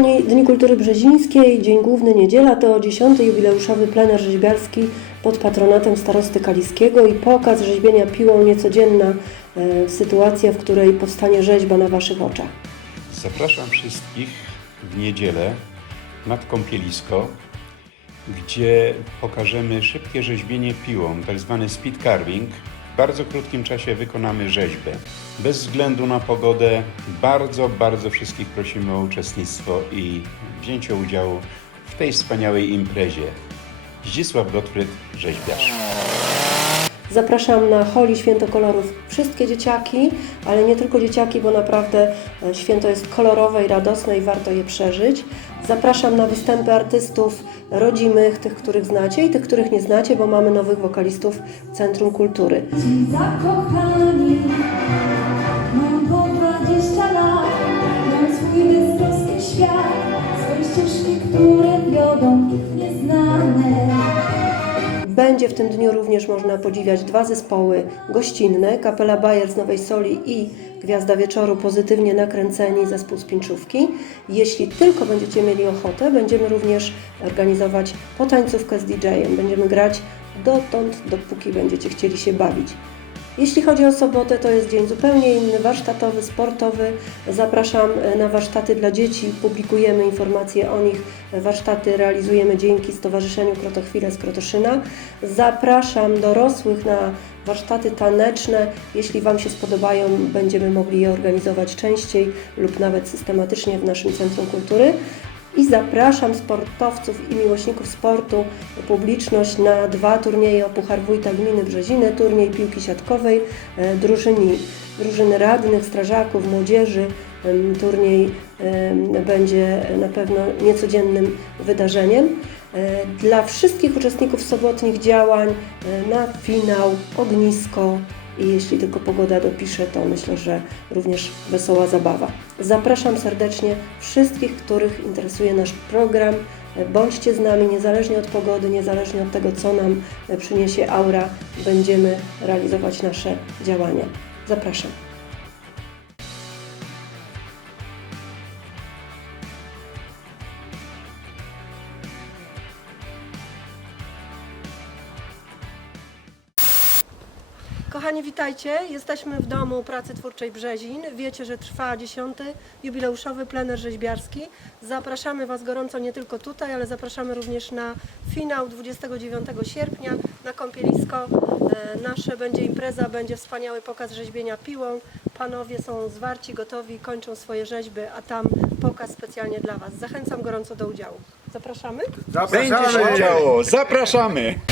Dni Kultury Brzezińskiej, Dzień Główny Niedziela to 10. jubileuszowy plener rzeźbiarski pod patronatem starosty kaliskiego i pokaz rzeźbienia piłą niecodzienna e, sytuacja, w której powstanie rzeźba na Waszych oczach. Zapraszam wszystkich w niedzielę nad kąpielisko, gdzie pokażemy szybkie rzeźbienie piłą, tak zwany speed carving. W bardzo krótkim czasie wykonamy rzeźbę. Bez względu na pogodę, bardzo, bardzo wszystkich prosimy o uczestnictwo i wzięcie udziału w tej wspaniałej imprezie. Zdzisław Gottfried, rzeźbiarz. Zapraszam na holi Święto Kolorów wszystkie dzieciaki, ale nie tylko dzieciaki, bo naprawdę e, święto jest kolorowe i radosne i warto je przeżyć. Zapraszam na występy artystów rodzimych, tych, których znacie i tych, których nie znacie, bo mamy nowych wokalistów Centrum Kultury. Zakochani, po 20 lat, mam swój świat, ścieżki, które wiodą w nieznane. Będzie w tym dniu również można podziwiać dwa zespoły gościnne, Kapela Bayer z Nowej Soli i Gwiazda Wieczoru pozytywnie nakręceni zespół z Pinczówki. Jeśli tylko będziecie mieli ochotę, będziemy również organizować potańcówkę z DJ-em. Będziemy grać dotąd, dopóki będziecie chcieli się bawić. Jeśli chodzi o sobotę, to jest dzień zupełnie inny, warsztatowy, sportowy. Zapraszam e, na warsztaty dla dzieci, publikujemy informacje o nich. Warsztaty realizujemy dzięki Stowarzyszeniu Krotochwile z Krotoszyna. Zapraszam dorosłych na warsztaty taneczne. Jeśli Wam się spodobają, będziemy mogli je organizować częściej lub nawet systematycznie w naszym Centrum Kultury. I zapraszam sportowców i miłośników sportu, publiczność na dwa turnieje o Puchar Wójta Gminy Brzeziny, turniej piłki siatkowej, e, drużyni, drużyny radnych, strażaków, młodzieży. Turniej będzie na pewno niecodziennym wydarzeniem. E, Dla wszystkich uczestników sobotnich działań e, na finał, ognisko, i jeśli tylko pogoda dopisze, to myślę, że również wesoła zabawa. Zapraszam serdecznie wszystkich, których interesuje nasz program. Bądźcie z nami niezależnie od pogody, niezależnie od tego, co nam przyniesie aura. Będziemy realizować nasze działania. Zapraszam. Kochani, witajcie. Jesteśmy w Domu Pracy Twórczej Brzezin. Wiecie, że trwa 10. jubileuszowy plener rzeźbiarski. Zapraszamy Was gorąco nie tylko tutaj, ale zapraszamy również na finał 29 sierpnia na kąpielisko. E, Nasze będzie impreza, będzie wspaniały pokaz rzeźbienia piłą. Panowie są zwarci, gotowi, kończą swoje rzeźby, a tam pokaz specjalnie dla Was. Zachęcam gorąco do udziału. Zapraszamy. Będzie się działo, zapraszamy!